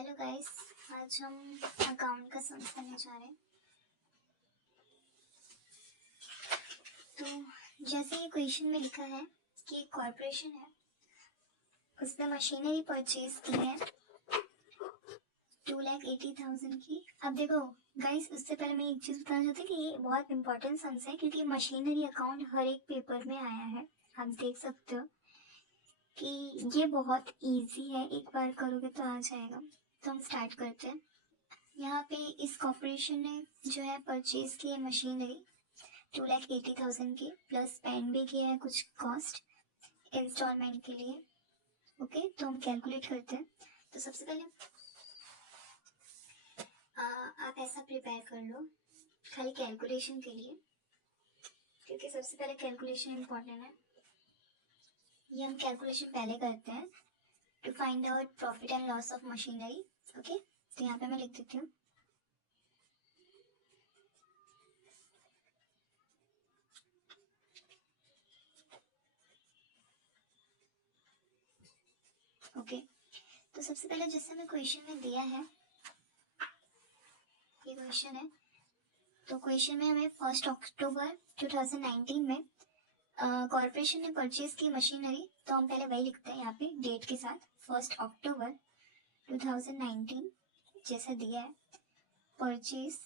Hello guys, आज हम account का सम करने जा रहे हैं। तो जैसे ये क्वेश्चन में लिखा है कि एक कॉर्पोरेशन है, उसने मशीनरी परचेज की है 2,80,000 की। अब देखो गाइस, उससे पहले मैं एक चीज़ बताना चाहती हूँ कि ये बहुत इंपॉर्टेंट सम्स है क्योंकि मशीनरी अकाउंट हर एक पेपर में आया है। आप देख सकते हो कि ये बहुत इजी है, एक बार करोगे तो आ जाएगा। तो हम स्टार्ट करते हैं। यहाँ पे इस कॉर्पोरेशन ने जो है परचेज की है मशीनरी 2,80,000 की, प्लस पेन भी किया है कुछ कॉस्ट इंस्टॉलमेंट के लिए। ओके, तो हम कैलकुलेट करते हैं। तो सबसे पहले आप ऐसा प्रिपेयर कर लो खाली कैलकुलेशन के लिए, क्योंकि सबसे पहले कैलकुलेशन इम्पोर्टेंट है। ये हम कैलकुलेशन पहले करते हैं to find out profit and loss of machinery. Okay, तो यहाँ पे मैं लिख देती हूँ। ओके, तो सबसे पहले जैसे हमें क्वेश्चन में दिया है, ये क्वेश्चन है, तो क्वेश्चन में हमें 1 अक्टूबर 2019 में कॉर्पोरेशन ने परचेज की मशीनरी, तो हम पहले वही लिखते हैं यहाँ पे डेट के साथ 1 अक्टूबर 2019 जैसा दिया है। परचेज,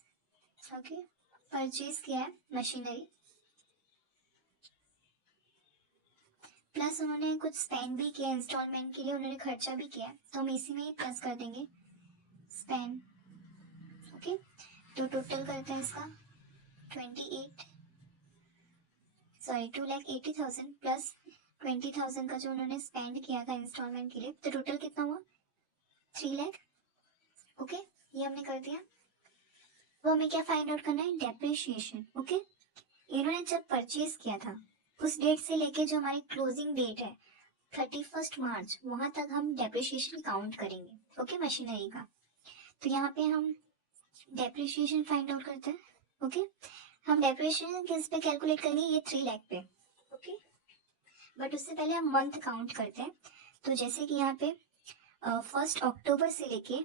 ओके, परचेज किया है मशीनरी, प्लस उन्होंने कुछ स्पेंड भी किया इंस्टॉलमेंट के लिए, उन्होंने खर्चा भी किया, तो हम इसी में ही प्लस कर देंगे स्पेंड। ओके, तो टोटल करते हैं इसका 2,80,000 प्लस 20,000 का जो उन्होंने स्पेंड किया था इंस्टॉलमेंट के लिए, तो टोटल कितना हुआ 3 लाख। ओके, ये हमने कर दिया। वो हमें क्या फाइंड आउट करना है, डेप्रिसिएशन। ओके, इन्होंने जब परचेज किया था उस डेट से लेके जो हमारी क्लोजिंग डेट है 31 मार्च, वहां तक हम डेप्रिसिएशन काउंट करेंगे। ओके, मशीनरी का। तो यहाँ पे हम डेप्रिसिएशन फाइंड आउट करते हैं। ओके, हम डेप्रिसिएशन किस पे कैलकुलेट करेंगे, ये 3 लाख पे। ओके, बट उससे पहले हम मंथ काउंट करते हैं। तो जैसे कि यहाँ पे 1 अक्टूबर से लेके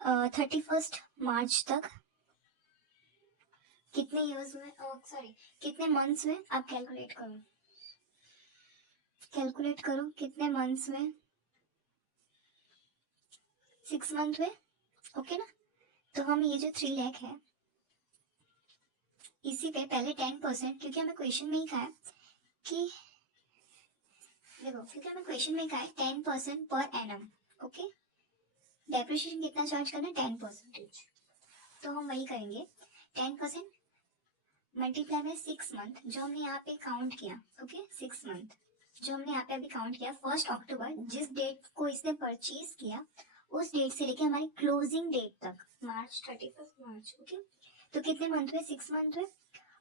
31 मार्च तक कितने ईयर्स हुए, सॉरी कितने मंथ्स हुए, आप कैलकुलेट करो, कैलकुलेट करो कितने मंथ्स हुए, 6 मंथ हुए। ओके ना, तो हम ये जो 3 लाख है इसी पे पहले 10%, क्योंकि हमें क्वेश्चन में ही कहा है कि देखो, क्योंकि हमें क्वेश्चन में कहा है 10% पर एनम। ओके, डेप्रिसिएशन कितना चार्ज करना है, 10%। तो हम वही करेंगे 10% मल्टीप्लाई में 6 मंथ जो हमने यहाँ पे काउंट किया। ओके, 6 मंथ जो हमने यहाँ पे अभी काउंट किया 1 अक्टूबर, जिस डेट को इसने परचेज किया उस डेट से लेके हमारी क्लोजिंग डेट तक मार्च 31 मार्च। ओके, तो कितने मंथ हुए, 6 मंथ हुए,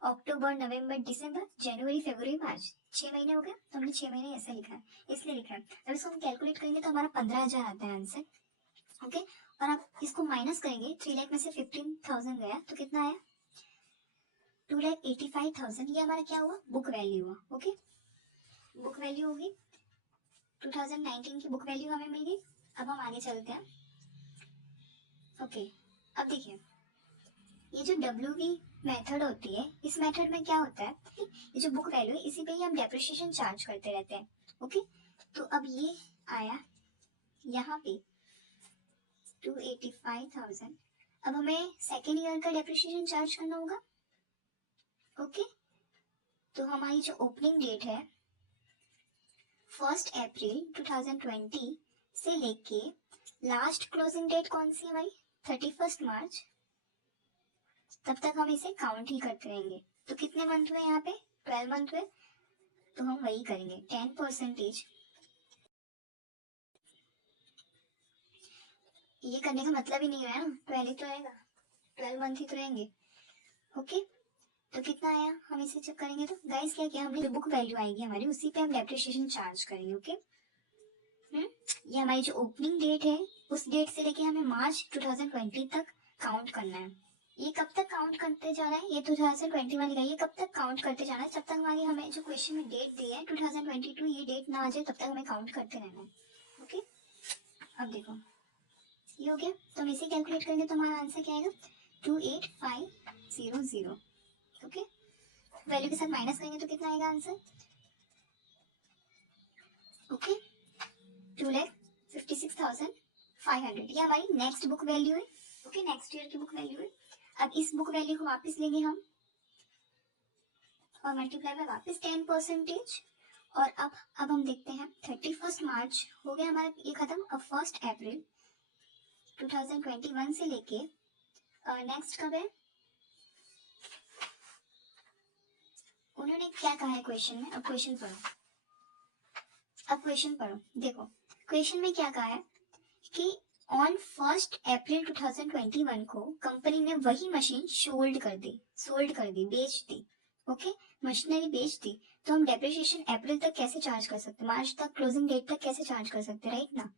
अक्टूबर नवंबर दिसंबर जनवरी फरवरी मार्च, 6 महीने हो गए। तो हमने 6 महीने ऐसे लिखा है, इसलिए लिखा है। अब इसको हम कैलकुलेट करेंगे तो हमारा 15,000 आता है आंसर। ओके, और आप इसको माइनस करेंगे, 3 लाख में से 15,000 गया तो कितना आया, 2,85,000। ये हमारा क्या हुआ, बुक वैल्यू हुआ। ओके, बुक वैल्यू होगी 2019 की, बुक वैल्यू हमें मिल गई। अब हम आगे चलते हैं। ओके, अब देखिए ये जो WV मेथड होती है, इस मेथड में क्या होता है, ये जो बुक वैल्यू है इसी पे ही हम डेप्रिसिएशन चार्ज करते रहते हैं। ओके, तो अब ये आया यहाँ पे 285,000। अब हमें सेकेंड ईयर का डेप्रिसिएशन चार्ज करना होगा। ओके, तो हमारी जो ओपनिंग डेट है 1 अप्रैल 2020 से लेके लास्ट क्लोजिंग डेट कौन सी है हमारी, 31 मार्च, तब तक हम इसे काउंट ही करते रहेंगे। तो कितने मंथ हुए यहाँ पे, 12 मंथ हुए, तो हम वही करेंगे 10%। ये करने का मतलब ही नहीं है ना, 12 ही तो रहेगा, 12 मंथ ही तो रहेंगे। ओके, तो कितना आया, हम इसे चेक करेंगे। तो गाइस क्या किया हमने, जो बुक वैल्यू आएगी हमारी उसी पे हम डेप्रिसिएशन चार्ज करेंगे। ओके, ये हमारी जो ओपनिंग डेट है उस डेट से लेके हमें मार्च 2020 तक काउंट करना है। ये कब तक काउंट करते जाना है, ये 2021 का, ये कब तक काउंट करते जाना है, जब तक हमारी हमें जो क्वेश्चन में डेट दी है 2022 ये डेट ना आ जाए तब तक हमें काउंट करते रहना है। ओके, अब देखो ये हो गया। तो हम इसे कैलकुलेट करेंगे तो हमारा आंसर क्या आएगा 28500। ओके, वैल्यू के साथ माइनस करेंगे तो कितना आएगा आंसर, ओके 2,56,500। ये हमारी नेक्स्ट बुक वैल्यू है। ओके, नेक्स्ट ईयर की बुक वैल्यू है। अब इस बुक वैल्यू को वापस लेंगे हम और मल्टीप्लाई बाय वापस 10%। और अब हम देखते हैं 31 मार्च हो गया हमारा ये खत्म। अब 1 अप्रैल 2021 से लेके नेक्स्ट कब है, उन्होंने क्या कहा है क्वेश्चन में। अब क्वेश्चन पढ़ो, देखो क्वेश्चन में क्या कहा है कि ऑन 1 अप्रैल 2021 को कंपनी ने वही मशीन सोल्ड कर दी, बेच दी। ओके, मशीनरी बेच दी। तो हम डेप्रिसिएशन अप्रैल तक कैसे चार्ज कर सकते, मार्च तक क्लोजिंग डेट तक कैसे चार्ज कर सकते, राइट ना।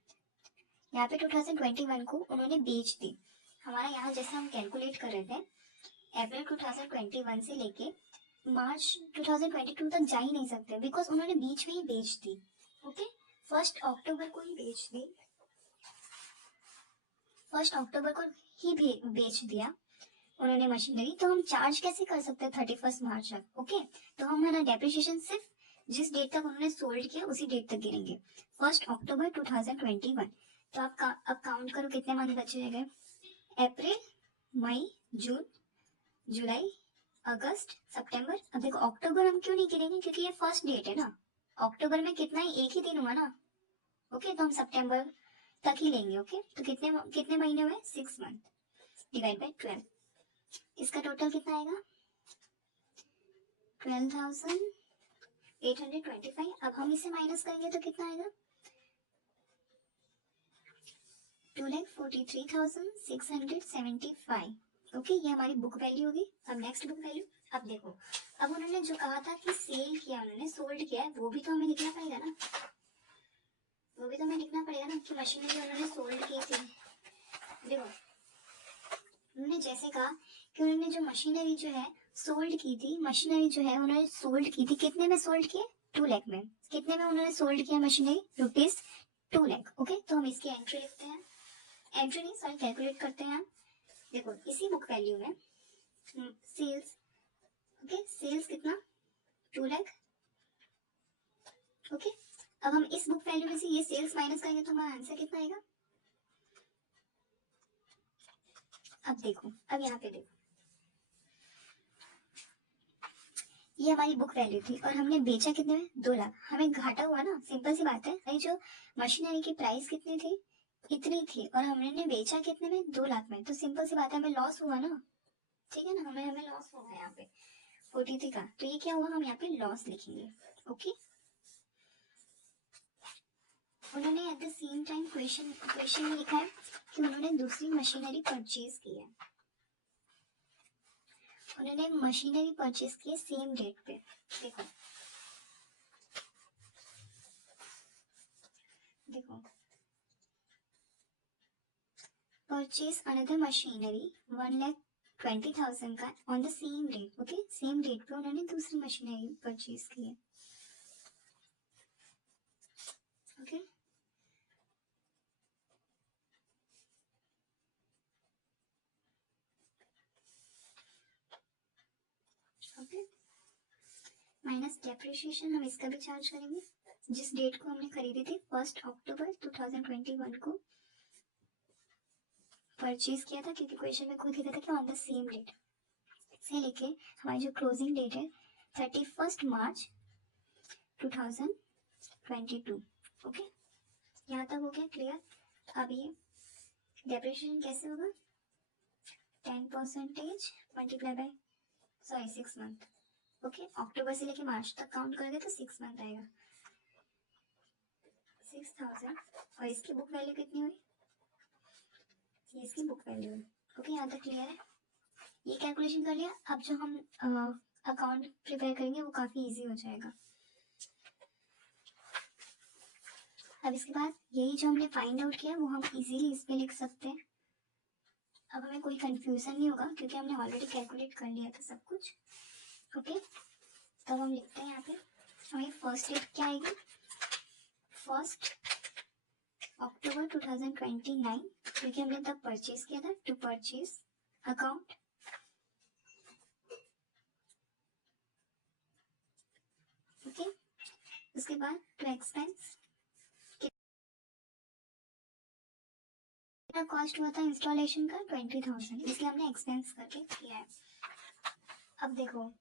यहाँ पे 2021 को उन्होंने बेच दी। हमारा यहाँ जैसे हम कैलकुलेट कर रहे थे अप्रैल 2021 से लेके मार्च 2022 तक जा ही नहीं सकते, बिकॉज उन्होंने बीच में ही बेच दी। ओके, 1 अक्टूबर को ही बेच दी, 1 अक्टूबर को ही बेच दिया उन्होंने मशीनरी। तो हम चार्ज कैसे कर सकते हैं 31 मार्च तक। ओके, तो हमारा डेप्रिसिएशन सिर्फ जिस डेट तक उन्होंने सोल्ड किया उसी डेट तक गिरेंगे, 1 अक्टूबर 2021। तो आप अब काउंट करो कितने मंथ बचे रह गए, अप्रैल, मई, जून, जुलाई, अगस्त, सितंबर। अब देखो अक्टूबर हम क्यों नहीं गिरेंगे, क्योंकि ये फर्स्ट डेट है ना। अक्टूबर में कितना ही एक ही दिन हुआ ना। ओके, तो हम सितंबर तक ही लेंगे। ओके, तो कितने महीने हुए, 6 मंथ डिवाइड बाय 12। इसका टोटल कितना आएगा 12,825। अब हम इसे माइनस करेंगे तो कितना आएगा 2,43,675। ओके, ये हमारी बुक वैल्यू होगी। अब नेक्स्ट बुक वैल्यू, अब देखो अब उन्होंने जो कहा था कि सेल किया, उन्होंने सोल्ड किया है, वो भी तो हमें लिखना पड़ेगा ना, कि मशीनरी उन्होंने सोल्ड की थी। देखो उन्होंने जैसे कहा कि उन्होंने जो मशीनरी जो है सोल्ड की थी, मशीनरी जो है उन्होंने सोल्ड की थी, कितने में सोल्ड किए, 2 लाख में। कितने में उन्होंने सोल्ड किया मशीनरी, ₹2 लाख। ओके, तो हम इसकी एंट्री लिखते हैं, एंट्री नहीं सॉरी कैलकुलेट करते हैं। देखो इसी बुक वैल्यू में सेल्स, ओके सेल्स कितना 2 लाख। ओके, अब हम इस बुक वैल्यू में से ये सेल्स माइनस करेंगे तो हमारा आंसर कितना आएगा। अब देखो, अब यहाँ पे देखो, ये हमारी बुक वैल्यू थी और हमने बेचा कितने में, 2 लाख। हमें घाटा हुआ ना, सिंपल सी बात है। जो मशीनरी की प्राइस कितनी थी, इतनी थी, और हमने बेचा कितने में, 2 लाख में। तो सिंपल सी बात है, हमें लॉस हुआ ना, ठीक है ना, हमें लॉस हुआ यहाँ पे 43 का। तो ये क्या हुआ, हम यहाँ पे लॉस लिखेंगे। ओके, उन्होंने at the same time question में लिखा है कि उन्होंने दूसरी मशीनरी परचेज की है, उन्होंने मशीनरी परचेज की है सेम डेट पे। देखो परचेज अनदर मशीनरी 1,20,000 का on the same date. Okay, same date पे उन्होंने दूसरी मशीनरी परचेज की है। ओके, ओके माइनस डेप्रिसिएशन, हम इसका भी चार्ज करेंगे। जिस डेट को हमने खरीदी थी 1 अक्टूबर 2021 को परचेज किया था, क्योंकि क्वेश्चन में खुद लिखा था कि ऑन द सेम डेट से लेके हमारी जो क्लोजिंग डेट है 31 मार्च 2022। ओके, यहाँ तक हो गया क्लियर। अब ये डेप्रिसिएशन कैसे होगा, 10% मल्टीप्लाई बाय 6 मंथ। ओके, अक्टूबर से लेके मार्च तक काउंट करोगे तो 6 मंथ आएगा, 6,000। और इसकी बुक वैल्यू कितनी हुई, ये इसकी बुक वैल्यू है। ओके, यहाँ तक क्लियर है। ये कैलकुलेशन कर लिया। अब जो हम अकाउंट प्रिपेयर करेंगे वो काफी इजी हो जाएगा। अब इसके बाद यही जो हमने फाइंड आउट किया वो हम इजीली इस पे लिख सकते हैं। अब हमें कोई कंफ्यूजन नहीं होगा क्योंकि हमने ऑलरेडी कैलकुलेट कर लिया था सब कुछ। ओके, तो हम लिखते हैं यहाँ पे हमें फर्स्ट डेट क्या आएगी, 1 अक्टूबर 2029, क्योंकि हमने तब परचेज किया था, टू परचेज अकाउंट। ओके, उसके बाद टू एक्सपेंस, कितना कॉस्ट हुआ था इंस्टॉलेशन का, 20,000, इसलिए हमने एक्सपेंस करके किया है। अब देखो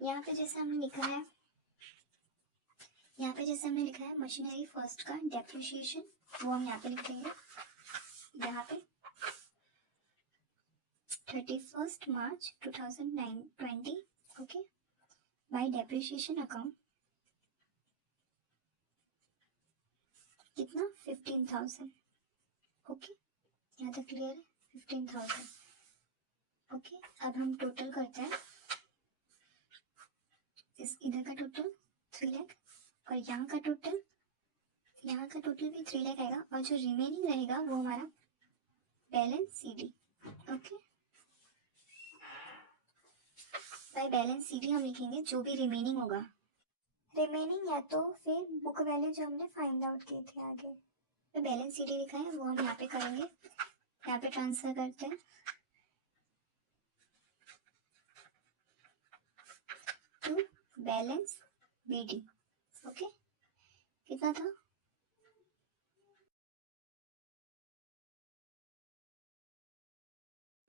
यहाँ पे जैसे हमने लिखा है, मशीनरी फर्स्ट का डेप्रिसिएशन, वो हम यहाँ पे लिखेंगे, यहाँ पे 31 मार्च 2020, ओके, बाय डेप्रिसिएशन अकाउंट कितना, 15,000, ओके, यहाँ तक क्लियर है, 15,000, ओके। अब हम टोटल करते हैं, इस इधर का टोटल 3 लाख और यहाँ का टोटल भी 3 लाख आएगा, और जो रिमेनिंग रहेगा वो हमारा balance CD, okay. By balance CD हम लिखेंगे जो भी रिमेनिंग होगा, रिमेनिंग या तो फिर बुक वैल्यू जो हमने फाइंड आउट किए थे आगे, तो बैलेंस सीडी लिखा है वो हम यहाँ पे करेंगे, यहाँ पे ट्रांसफर करते हैं टू बैलेंस बीडी, ओके। कितना था,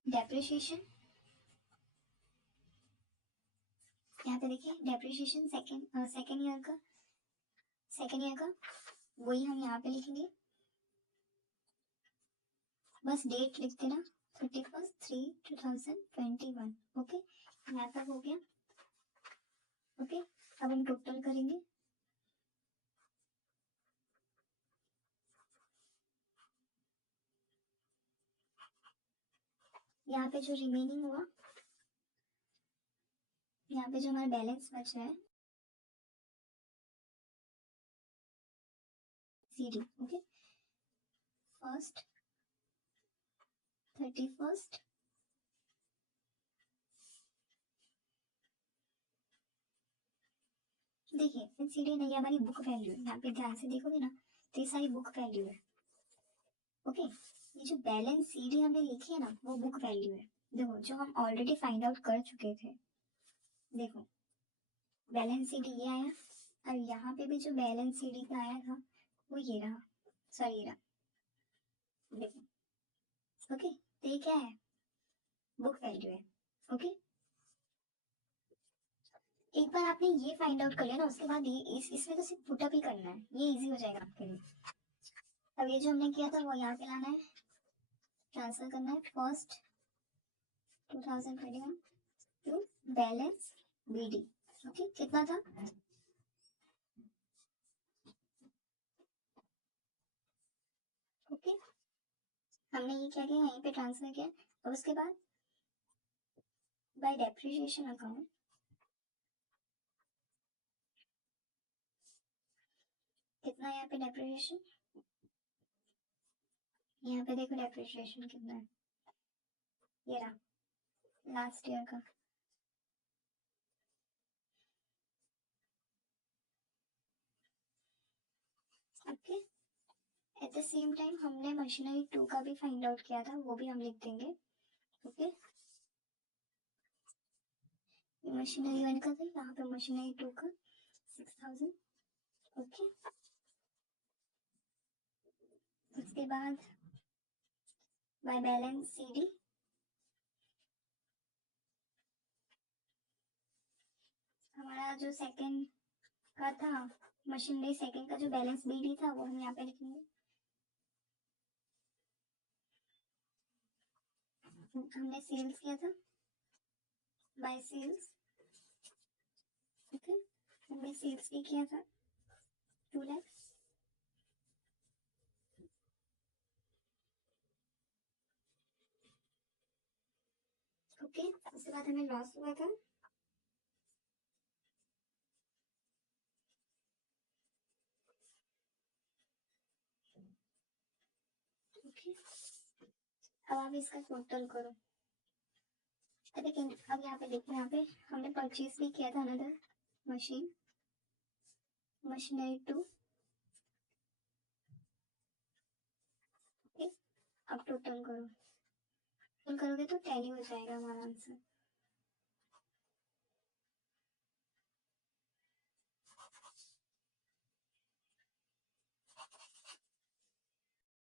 डेप्रिसिएशन, यहाँ पे देखिए डेप्रिसिएशन सेकेंड ईयर का वही हम यहाँ पे लिखेंगे, बस डेट लिख देना 31/3/2021, ओके, यहाँ तक हो गया, ओके। अब हम टोटल करेंगे, यहाँ पे जो रिमेनिंग हुआ, यहाँ पे जो हमारा बैलेंस बच रहा है सीडी, ओके, फर्स्ट 31, देखिए सीडी नहीं, हमारी बुक वैल्यू है, यहाँ पे ध्यान से देखोगे ना तो ये सारी बुक वैल्यू है, ओके। ये जो बैलेंस सीडी हमने लिखी है ना वो बुक वैल्यू है, देखो जो हम ऑलरेडी फाइंड आउट कर चुके थे, देखो बैलेंस सीडी ये आया, और यहाँ पे भी जो बैलेंस सीडी का आया था वो ये रहा, सॉरी ये रहा, देखो, ओके। तो ये क्या है, बुक वैल्यू है, ओके। एक बार आपने ये फाइंड आउट कर लिया ना, उसके बाद ये इसमें तो सिर्फ पुटअप ही करना है, ये इजी हो जाएगा आपके लिए। अब ये जो हमने किया था वो यहाँ पे लाना है, ट्रांसफर करना है first 2021 to balance BD, okay. कितना था, ओके, हमने ये क्या किया, यहीं पे ट्रांसफर किया, और उसके बाद बाय डेप्रिसिएशन अकाउंट कितना, यहाँ पे डेप्रिसिएशन, यहाँ पे देखो डेप्रिसिएशन कितना है, ये रहा लास्ट ईयर का, okay. At the same time हमने मशीनरी 2 का भी फाइंड आउट किया था, वो भी हम लिख देंगे, ओके। मशीनरी 1 का था, यहाँ पे मशीनरी 2 का 6,000, ओके। उसके बाद बाय बैलेंस सीडी, हमारा जो सेकंड का था, मशीनरी सेकंड का जो बैलेंस बीडी था वो हम यहाँ पे लिखेंगे, हमने सेल्स किया था बाय सेल्स, ओके, हमने सेल्स भी किया था 2 लाख, ओके। उसके बाद हमें लॉस हुआ था, ओके। अब आप इसका टोटल करो, लेकिन अब यहाँ पे देखो, यहाँ पे हमने परचेज भी किया था अनदर मशीनरी 2, अब टोटल करो, टोटल करोगे तो टैली हो जाएगा हमारा आंसर।